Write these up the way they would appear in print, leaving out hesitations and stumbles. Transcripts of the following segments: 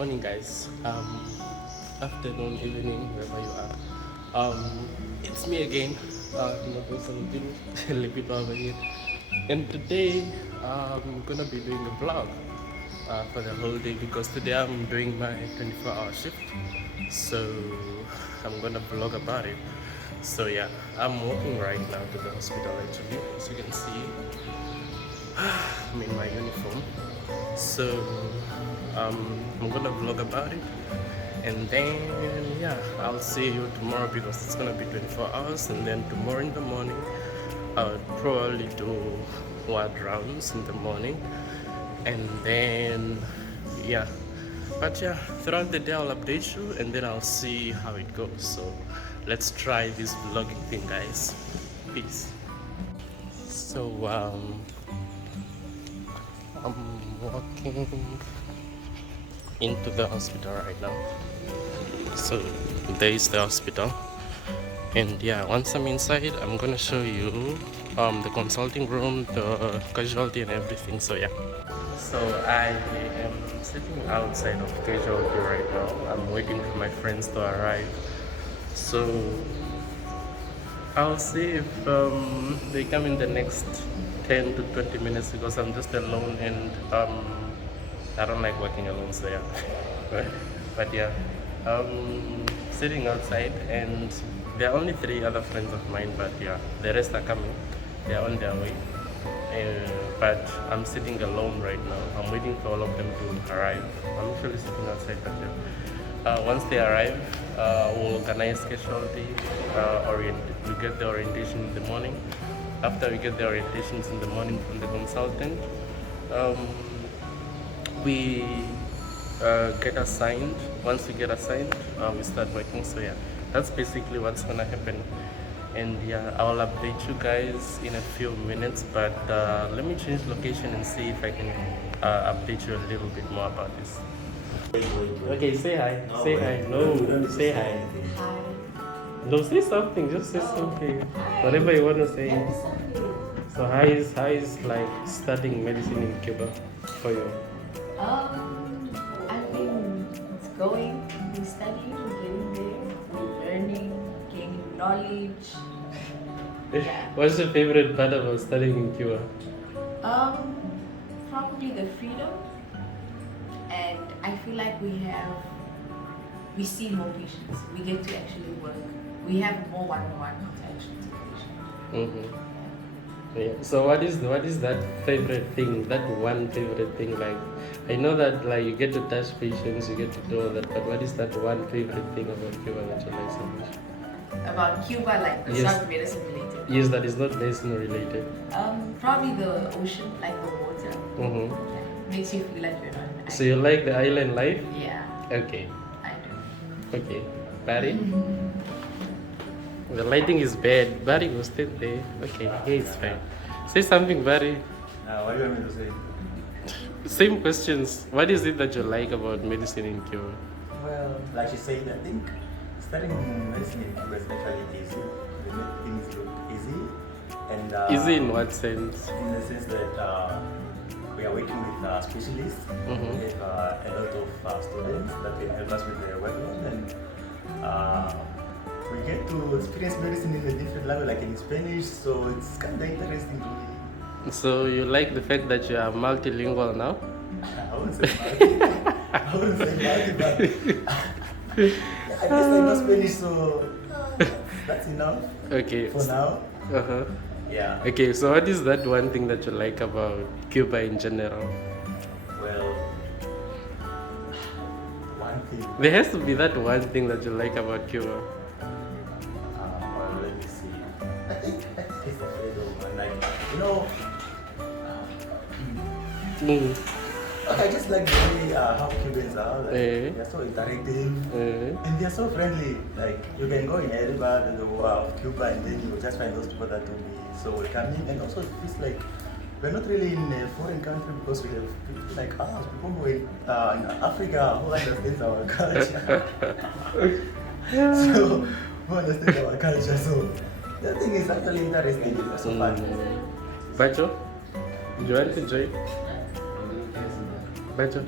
morning, guys. Afternoon, evening, wherever you are. It's me again, Lipito over here. And today, I'm gonna be doing a vlog for the whole day because today I'm doing my 24-hour shift. So I'm gonna vlog about it. So yeah, I'm walking right now to the hospital actually. As you can see, I'm in my uniform. So I'm gonna vlog about it, and then yeah, I'll see you tomorrow because it's gonna be 24 hours. And then tomorrow in the morning I'll probably do ward rounds in the morning, and then yeah, but yeah, throughout the day I'll update you, and then I'll see how it goes. So let's try this vlogging thing, guys. Peace. So I'm walking into the hospital right now. So there is the hospital, and yeah, once I'm inside, I'm gonna show you the consulting room, the casualty, and everything. So yeah. So I am sitting outside of casualty right now. I'm waiting for my friends to arrive. So I'll see if they come in the next 10 to 20 minutes because I'm just alone, and I don't like working alone, so yeah. But yeah, sitting outside, and there are only 3 other friends of mine, but yeah, the rest are coming. They're on their way. But I'm sitting alone right now. I'm waiting for all of them to arrive. I'm actually sitting outside, but yeah. Once they arrive, we'll organize casualty. We get the orientation in the morning. After we get the orientations in the morning from the consultant, we get assigned. Once we get assigned, we start working. So yeah, that's basically what's gonna happen. And yeah, I'll update you guys in a few minutes, but let me change location and see if I can update you a little bit more about this. Okay, say hi. No, say hi. No, say hi. Hi. No, say something. Just say something. Whatever you want to say. So how is like studying medicine in Cuba for you? I mean, it's going, we're studying, we're getting there, we're learning, gaining knowledge. Yeah. What's your favorite part about studying in Cuba? Probably the freedom, and I feel like we see more patients. We get to actually work. We have more one-on-one interaction with patients. Mm-hmm. Yeah. So what is that favorite thing? That one favorite thing? Like, I know that like you get to touch patients, you get to do all that, but what is that one favorite thing about Cuba that you like so much? About Cuba, like it's Yes. not medicine related. Yes, that is not medicine related. Probably the ocean, like the water. Mm-hmm. Yeah, makes you feel like you're not an island. So you like the island life? Yeah, Okay. I do. Okay. Barry? The lighting is bad. Barry was still there. Okay, yeah, it's fine. Say something, Barry. What do you want me to say? Same questions. What is it that you like about medicine in Cuba? Well, like she said, I think studying medicine in Cuba is actually easy. They make things look easy. And Easy in what sense? in the sense that we are working with specialists. Mhm. We have a lot of students that can help us with their workload, and we get to experience medicine in a different level, like in Spanish. So it's kind of interesting to me. So you like the fact that you are multilingual now? I wouldn't say multi. I wouldn't say multi, but at least I know Spanish, so that's enough Okay. for now. Uh-huh. Yeah. Okay, so what is that one thing that you like about Cuba in general? Well, one thing. There has to be that one thing that you like about Cuba. Well, let me see. I think it's the freedom, and like you know. Mm. I just like the way how Cubans are. Like, they're so interactive and they're so friendly. Like you can go in any bar in the world of Cuba, and then you just find those people that will be so welcoming. And also it feels like we're not really in a foreign country because we have people like us, people who are in Africa who understands our culture. So who understands our culture. So that thing is actually interesting. It's so fun. Bacho, do you want to join? Bacho.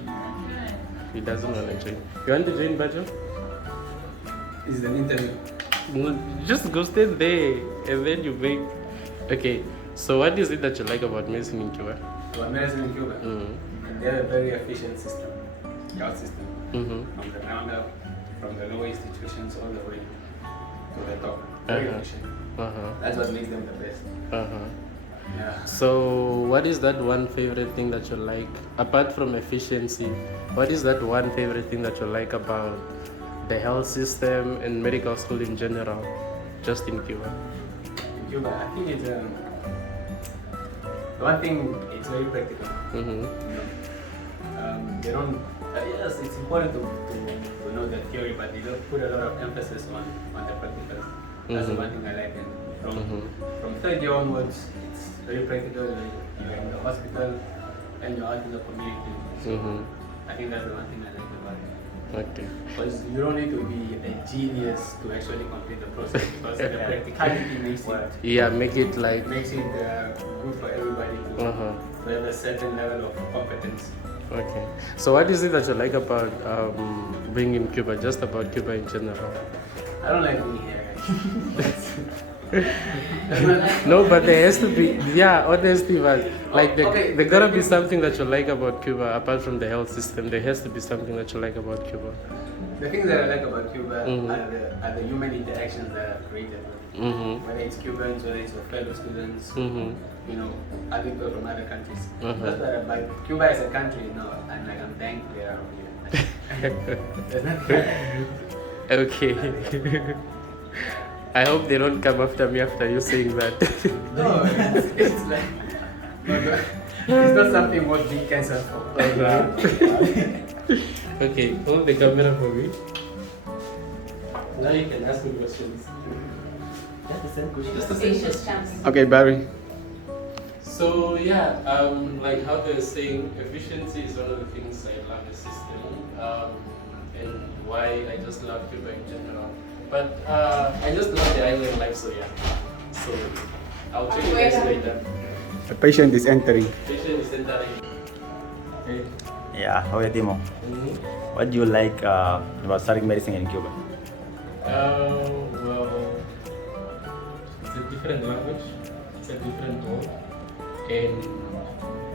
He doesn't want to join. You want to join, Bajo? Is it an interview? No, just go stand there and then you make. Okay, so what is it that you like about medicine in Cuba? About medicine in Cuba? They have a very efficient system, health system, from the ground up, from the lower institutions all the way to the top. Very efficient. That's what makes them the best. Yeah. So, what is that one favorite thing that you like, apart from efficiency? What is that one favorite thing that you like about the health system and medical school in general, just in Cuba? In Cuba, I think it's one thing. It's very practical. They don't. Yes, it's important to know the theory, but they don't put a lot of emphasis on the practicals. That's the one thing I like. And from third year onwards, it's very practical. You're in the hospital and you're out in the community. So I think that's the one thing I like about it. Okay. Because you don't need to be a genius to actually complete the process. Because the practicality makes it. Yeah, make it like. Makes it good for everybody to have a certain level of competence. Okay. So what is it that you like about being in Cuba? Just about Cuba in general? I don't like being here. No, but there has to be, honestly, but like there gotta be something that you like about Cuba apart from the health system. There has to be something that you like about Cuba. The things that I like about Cuba are the human interactions that I've created. Whether it's Cubans, whether it's your fellow students, you know, other people from other countries. That's what I like. Cuba as a country, I'm thankful they're out here. There's nothing. Okay. I hope they don't come after me after you saying that. No, it's like it's not something worth being cancelled for. Okay, hold the camera for me. Now you can ask me questions. Just the same question. Just the same questions. Okay, Barry. So like how they're saying, efficiency is one of the things I love the system, and why I just love Cuba in general. But I just love the island life, so yeah. So I'll check you guys later. The patient is entering. Patient is entering. Hey. Yeah, how are you, Timo? What do you like about studying medicine in Cuba? Well, it's a different language, it's a different world, and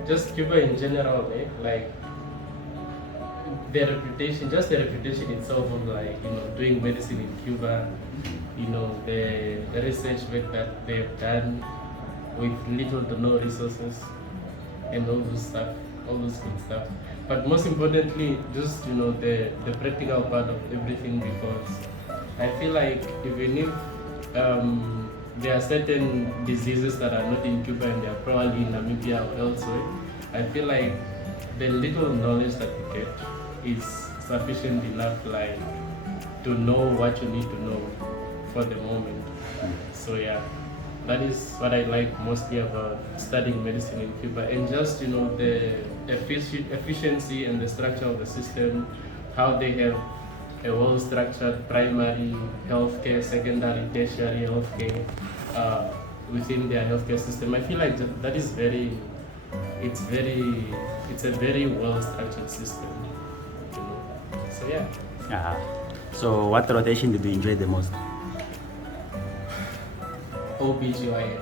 just Cuba in general, like the reputation itself of doing medicine in Cuba, the research work that they've done with little to no resources and all those good stuff. But most importantly, just the practical part of everything, because I feel like even if there are certain diseases that are not in Cuba and they are probably in Namibia or elsewhere, I feel like the little knowledge that you get is sufficient enough to know what you need to know for the moment. So yeah, that is what I like mostly about studying medicine in Cuba, and just the efficiency and the structure of the system, how they have a well-structured primary healthcare, secondary, tertiary healthcare within their healthcare system. I feel like that is it's a very well-structured system. So yeah. So what rotation did you enjoy the most? OBGYN.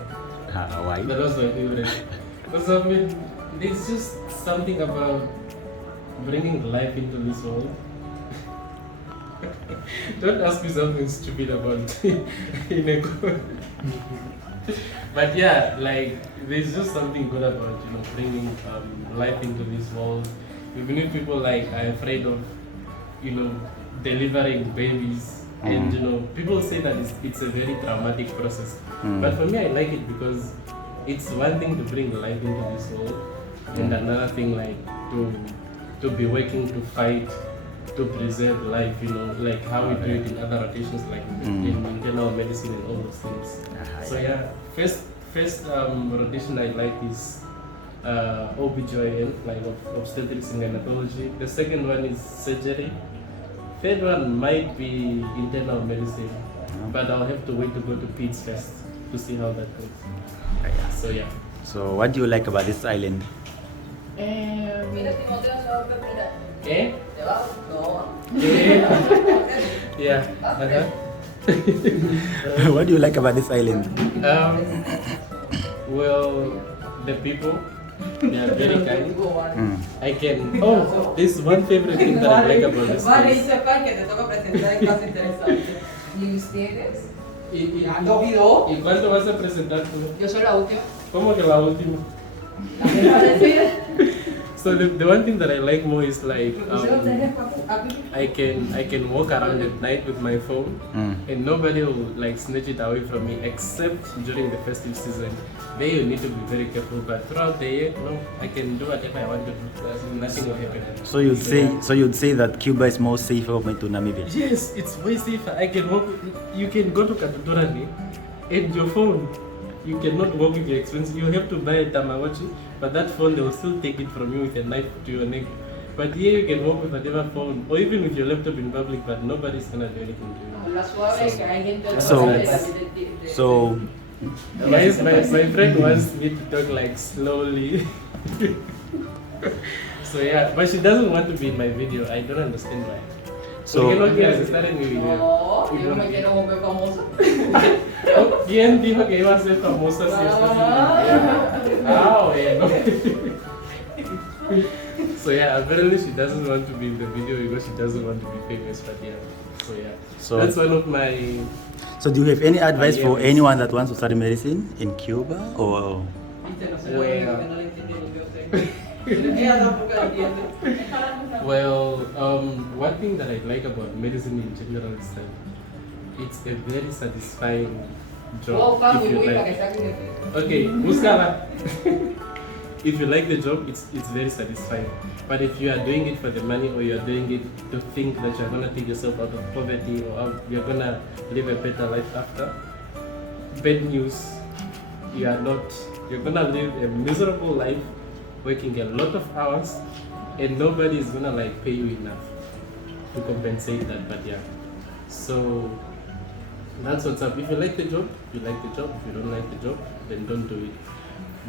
Why? That was my favorite. Because I mean, there's just something about bringing life into this world. Don't ask me something stupid about but yeah, there's just something good about bringing life into this world. Even if people are afraid of delivering babies, and people say that it's a very traumatic process. But for me, I like it because it's one thing to bring life into this world, and another thing to be working to fight to preserve life, how we do it in other rotations, in internal medicine and all those things. So yeah, first rotation I like is OBGYN, obstetrics and gynecology. The second one is surgery. Third one might be internal medicine, but I'll have to wait to go to PEDS first to see how that goes. So yeah. So what do you like about this island? Eh? No. Yeah. What do you like about this island? Well, the people, they are very kind. Mm. I can. Oh, this one favorite thing that I like about this place. ¿Y ustedes? ¿Y ¿No olvidó? cuánto vas a presentar tú? Yo soy la última. ¿Cómo que la última? So the one thing that I like more is like I can walk around at night with my phone and nobody will like snatch it away from me except during the festive season. There you need to be very careful, but throughout the year, no, I can do whatever I want to do. Nothing will happen. So you'd say that Cuba is more safer compared to Namibia? Yes, it's way safer. I can walk. You can go to Katuturani and your phone. You cannot walk with your expenses. You have to buy a Tamagotchi, but that phone they will still take it from you with a knife to your neck. But here you can walk with whatever phone, or even with your laptop in public, but nobody's gonna do anything to you. So My friend wants me to talk like slowly. So yeah, but she doesn't want to be in my video. I don't understand why. So- ¿Por qué no quieres estar en mi video? No, yo no me quiero volver famosa. ¿Quién dijo que iba a ser famosa si estás en mi video? Ah, bueno. So yeah, apparently she doesn't want to be in the video because she doesn't want to be famous, but yeah. So yeah, So- that's one of my. So do you have any advice for Yes. anyone that wants to study medicine in Cuba or? Well, one thing that I like about medicine in general is that it's a very satisfying job. If you like. Okay, búscala. If you like the job, it's very satisfying. But if you are doing it for the money or you are doing it to think that you're gonna take yourself out of poverty or you're gonna live a better life after, bad news, you are not. You're gonna live a miserable life, working a lot of hours, and nobody is gonna like pay you enough to compensate that. But yeah, so that's what's up. If you like the job, you like the job. If you don't like the job, then don't do it.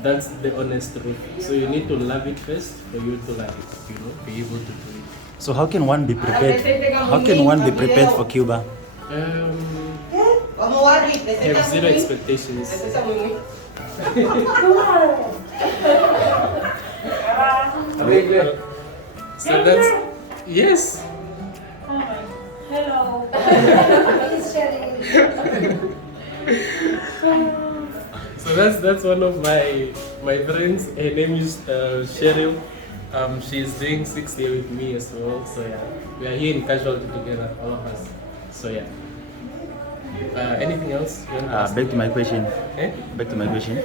That's the honest truth. So you need to love it first for you to like, be able to do it. So how can one be prepared? How can one be prepared for Cuba? Have zero expectations. So that's yes. Hello. So that's one of my friends. Her name is Cheryl. She's doing 6th year with me as well. So yeah, we are here in casualty together, all of us. So yeah. Anything else? You want to ask? Back to my question. Eh? Back to my question.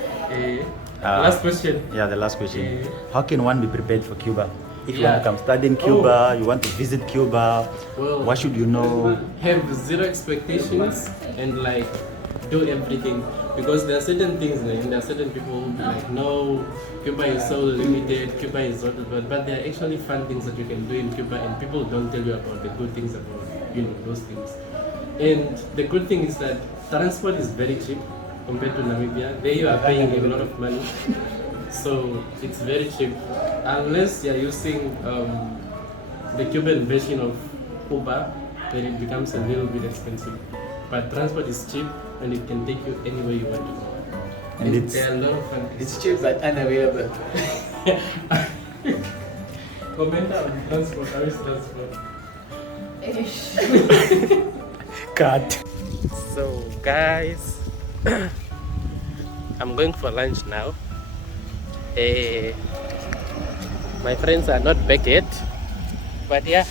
Last question. Yeah, the last question. Eh. How can one be prepared for Cuba? If you Yeah. want to come study in Cuba, you want to visit Cuba, Well, what should you know? Have zero expectations and like do everything, because there are certain things like, there are certain people who be like, no, Cuba is so limited, Cuba is not but there are actually fun things that you can do in Cuba and people don't tell you about the good things about those things. And the good thing is that transport is very cheap compared to Namibia. There you are paying a lot of money. So it's very cheap, unless you're using the Cuban version of Uber, then it becomes a little bit expensive. But transport is cheap and it can take you anywhere you want to go. And it's- there are a lot of fun things. It's cheap but unavailable. Comment on transport, how is transport? Cut. So guys, I'm going for lunch now. My friends are not back yet, but yeah,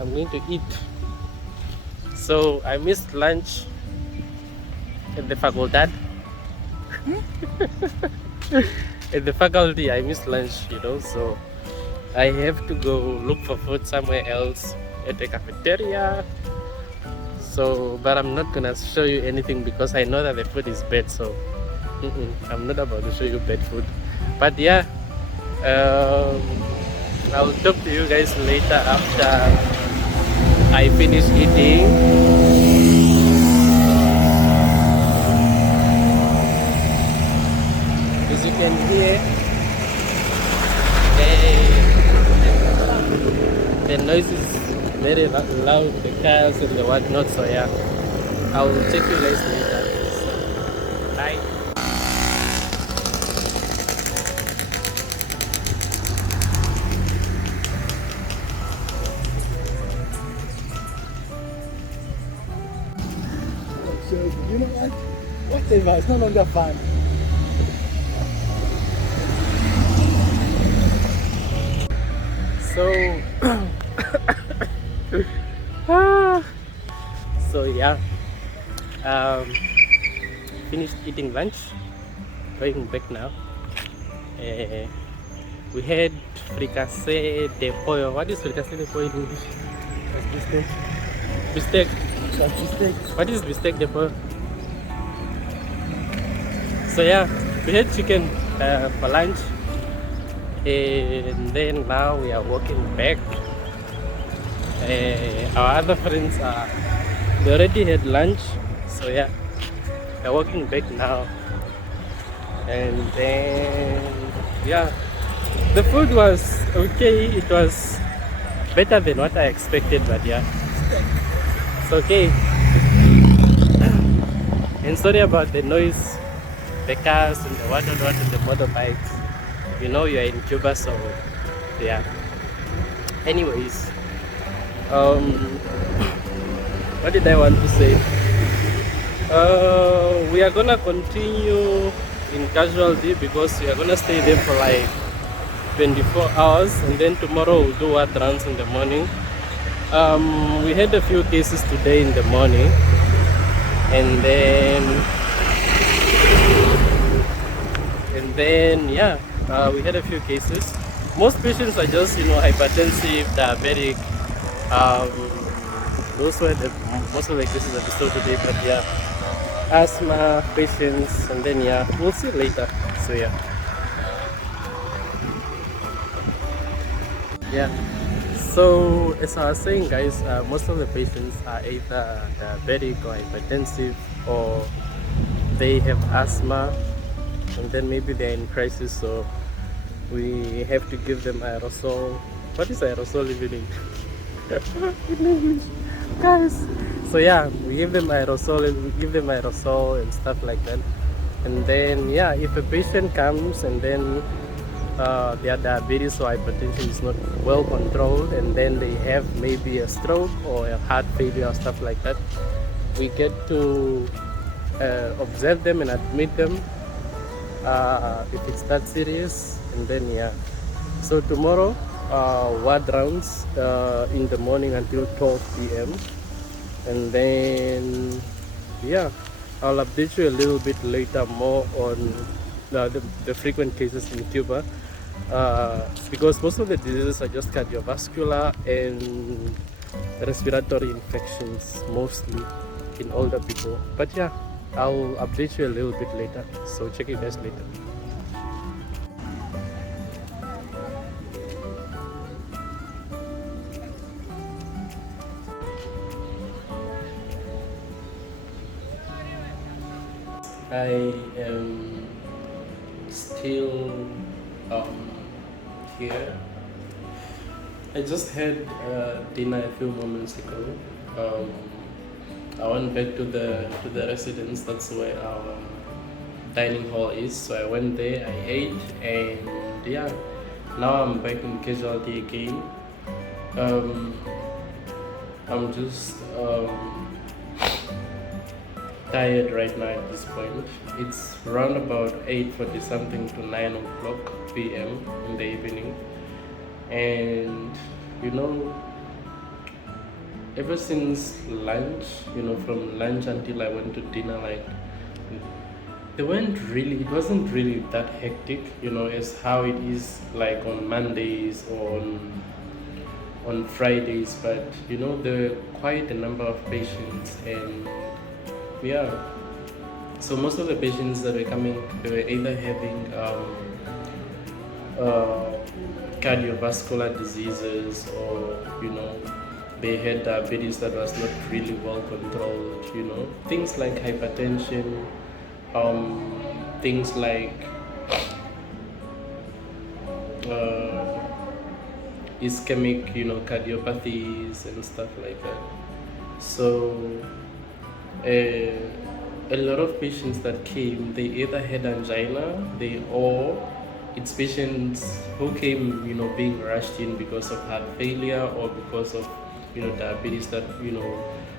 I'm going to eat. So I missed lunch at the facultad. At the faculty, I missed lunch, so I have to go look for food somewhere else at the cafeteria. So, but I'm not gonna show you anything because I know that the food is bad, so I'm not about to show you bad food. But yeah, I'll talk to you guys later after I finish eating. As you can hear, hey, the noise is very loud, the cars and the whatnot. So yeah, I'll check you guys later. So, bye. So, you know what? Whatever, it's no longer fun. So, so yeah, finished eating lunch, going back now. We had fricassé de pollo. What is fricassé de pollo in English? That's bistec. Bistec. That's bistec. What is bistec de pollo? So yeah, we had chicken for lunch, and then now we are walking back. Our other friends they already had lunch, so yeah, we're walking back now. And then yeah, the food was okay. It was better than what I expected, but yeah, it's okay. And sorry about the noise, the cars and the whatnot and the motorbikes. You know you're in Cuba, so yeah. Anyways, what did I want to say? We are gonna continue in casualty because we are gonna stay there for like 24 hours, and then tomorrow we'll do what runs in the morning. We had a few cases today in the morning, and then yeah, we had a few cases. Most patients are just hypertensive, diabetic. Those were most of the cases that we saw today, but yeah, asthma patients, and then yeah, we'll see later. So yeah. Yeah, so as I was saying, guys, most of the patients are either diabetic or hypertensive, or they have asthma, and then maybe they're in crisis, so we have to give them aerosol. What is aerosol even in English, guys? So yeah, we give them aerosol and stuff like that. And then yeah, if a patient comes and then their diabetes or hypertension is not well controlled, and then they have maybe a stroke or a heart failure or stuff like that, we get to observe them and admit them if it's that serious. And then yeah, so tomorrow ward rounds in the morning until 12 p.m. and then yeah, I'll update you a little bit later more on the frequent cases in Cuba, because most of the diseases are just cardiovascular and respiratory infections, mostly in older people. But yeah, I'll update you a little bit later, so check you guys later. I am still here. I just had dinner a few moments ago. I went back to the residence. That's where our dining hall is. So I went there, I ate, and yeah, now I'm back in casualty again. I'm just tired right now at this point. It's around about 8:40 something to 9 o'clock p.m. in the evening, and ever since lunch, from lunch until I went to dinner, like it wasn't really that hectic, as how it is like on Mondays or on Fridays, but there were quite a number of patients, and yeah, so most of the patients that were coming, they were either having cardiovascular diseases, or they had diabetes that was not really well controlled, things like hypertension, things like ischemic, cardiopathies and stuff like that. So a lot of patients that came, they either had angina, or it's patients who came, being rushed in because of heart failure or because of, diabetes that,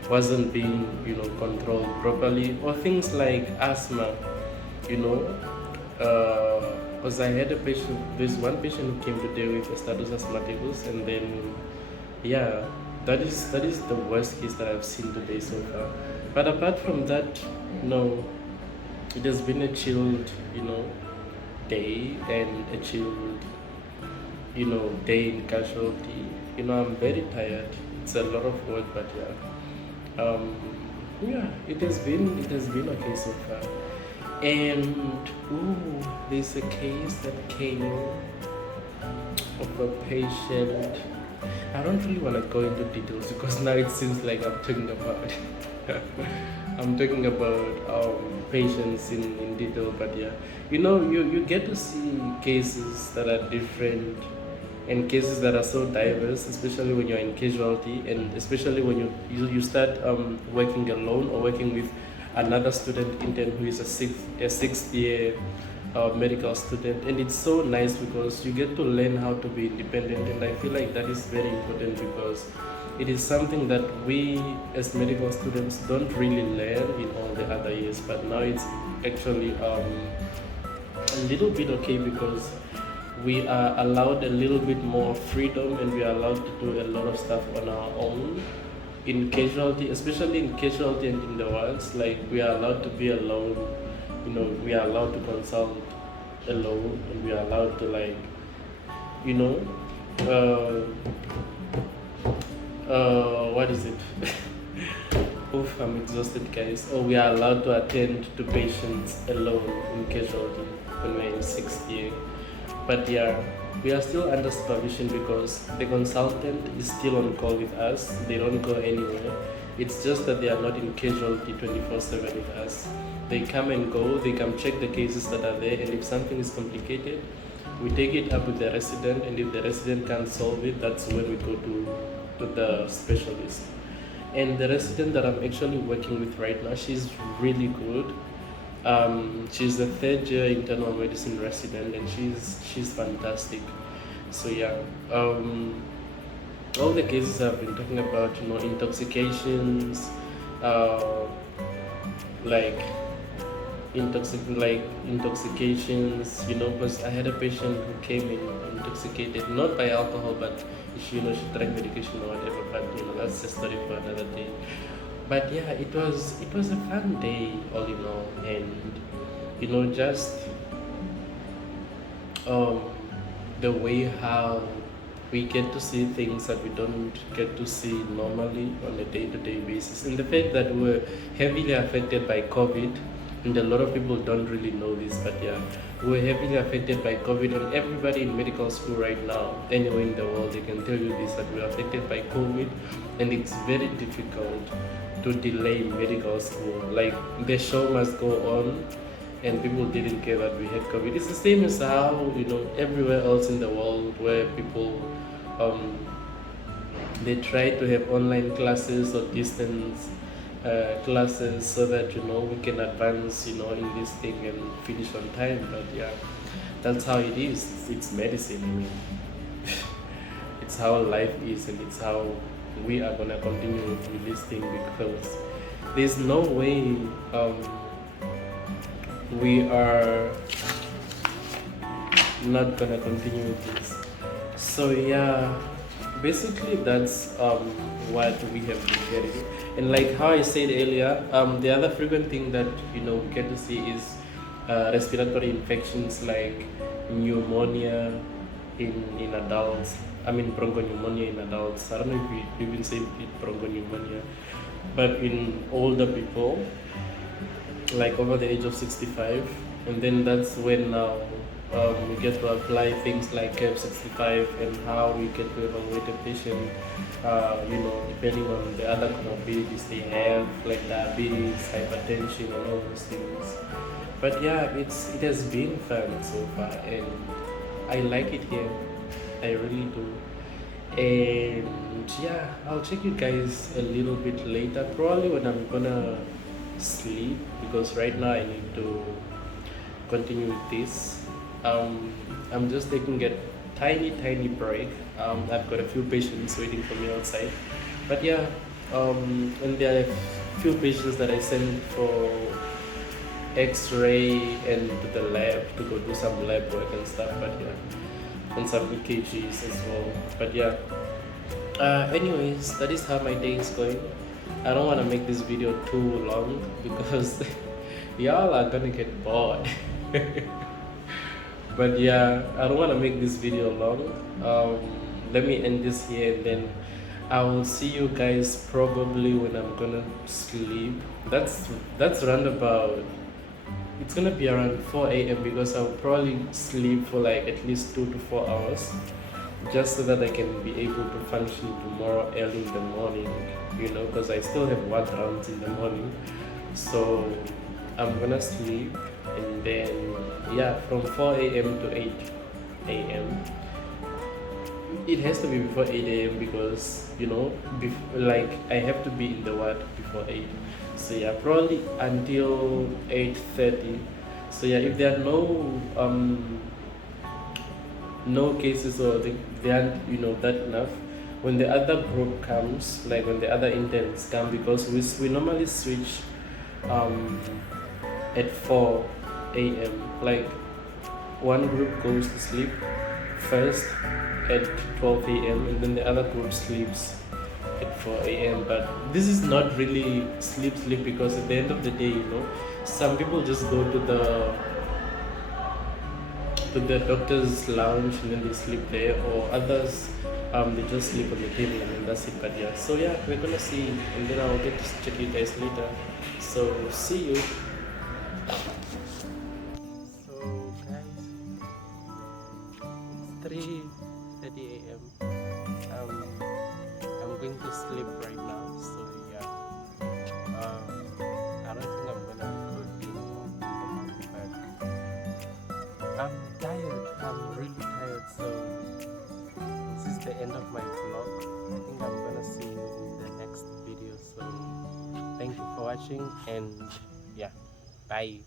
wasn't being, controlled properly, or things like asthma, because I had a patient, there's one patient who came today with a status asthmaticus, and then, yeah, that is the worst case that I've seen today so far. But apart from that, no, it has been a chilled, day, and a chilled, day in casualty. I'm very tired. It's a lot of work, but yeah, it has been okay so far. And there's a case that came of a patient. I don't really want to go into details because now it seems like I'm talking about patients in detail, but yeah, you get to see cases that are different and cases that are so diverse, especially when you're in casualty, and especially when you start working alone or working with another student intern who is a sixth year medical student. And it's so nice because you get to learn how to be independent, and I feel like that is very important because it is something that we as medical students don't really learn in all the other years, but now it's actually a little bit okay because we are allowed a little bit more freedom, and we are allowed to do a lot of stuff on our own in casualty, especially in casualty and in the wards. Like, we are allowed to be alone, we are allowed to consult alone, and we are allowed to, like, what is it? Oof, I'm exhausted, guys. We are allowed to attend to patients alone in casualty when we're in 6th year. But yeah, we are still under supervision because the consultant is still on call with us. They don't go anywhere. It's just that they are not in casualty 24/7 with us. They come and go, they come check the cases that are there, and if something is complicated, we take it up with the resident, and if the resident can't solve it, that's when we go to the specialist. And the resident that I'm actually working with right now, she's really good. She's a 3rd year internal medicine resident, and she's fantastic. So yeah, all the cases I've been talking about, intoxications, like intoxications, because I had a patient who came in intoxicated, not by alcohol, but she drank medication or whatever, but that's a story for another day. But yeah, it was a fun day all in all, and just the way how we get to see things that we don't get to see normally on a day-to-day basis, and the fact that we're heavily affected by COVID, and a lot of people don't really know this, but yeah, we're heavily affected by COVID, and everybody in medical school right now, anywhere in the world, they can tell you this, that we're affected by COVID, and it's very difficult to delay medical school. Like, the show must go on, and people didn't care that we had COVID. It's the same as how, everywhere else in the world where people, they try to have online classes or distance classes so that, we can advance, in this thing and finish on time. But yeah, that's how it is. It's medicine, I mean. It's how life is, and it's how we are gonna continue with this thing, because there's no way we are not gonna continue with this. So yeah, basically that's what we have been getting. And like how I said earlier, the other frequent thing that we get to see is respiratory infections like pneumonia in adults. I mean bronchopneumonia in adults. I don't know if we even say bronchopneumonia, but in older people, like over the age of 65, and then that's when now we get to apply things like F65 and how we get to evaluate a patient, depending on the other comorbidities they have, like diabetes, hypertension, and all those things. But yeah, it has been fun so far, and I like it here. I really do. And yeah, I'll check you guys a little bit later, probably when I'm gonna sleep, because right now I need to continue with this. I'm just taking a tiny break. I've got a few patients waiting for me outside, but yeah, and there are a few patients that I sent for X-ray and to the lab to go do some lab work and stuff. But yeah, and some EKGs as well. But yeah, anyways, that is how my day is going. I don't want to make this video too long because y'all are gonna get bored. But yeah, I don't want to make this video long. Let me end this here, and then I will see you guys probably when I'm gonna sleep. That's around about, it's gonna be around 4 a.m. because I'll probably sleep for like at least 2 to 4 hours, just so that I can be able to function tomorrow early in the morning, because I still have 1 round in the morning. So I'm gonna sleep, and then yeah, from 4 a.m. to 8 a.m. It has to be before 8 a.m. because like I have to be in the ward before 8. So yeah, probably until 8:30. So yeah, if there are no cases, or they aren't that enough, when the other group comes, like when the other interns come, because we normally switch at 4 a.m. Like one group goes to sleep first at 12 a.m. and then the other group sleeps at 4 a.m. But this is not really sleep because at the end of the day, some people just go to the doctor's lounge and then they sleep there, or others they just sleep on the table and then that's it. But yeah, so yeah, we're gonna see, and then I'll get to check you guys later. So see you. So guys, it's 3:30 a.m. I'm going to sleep right now. So yeah, I don't think I'm gonna continue, but I'm tired. I'm really tired. So this is the end of my vlog. I think I'm gonna see you in the next video. So thank you for watching, and yeah, bye.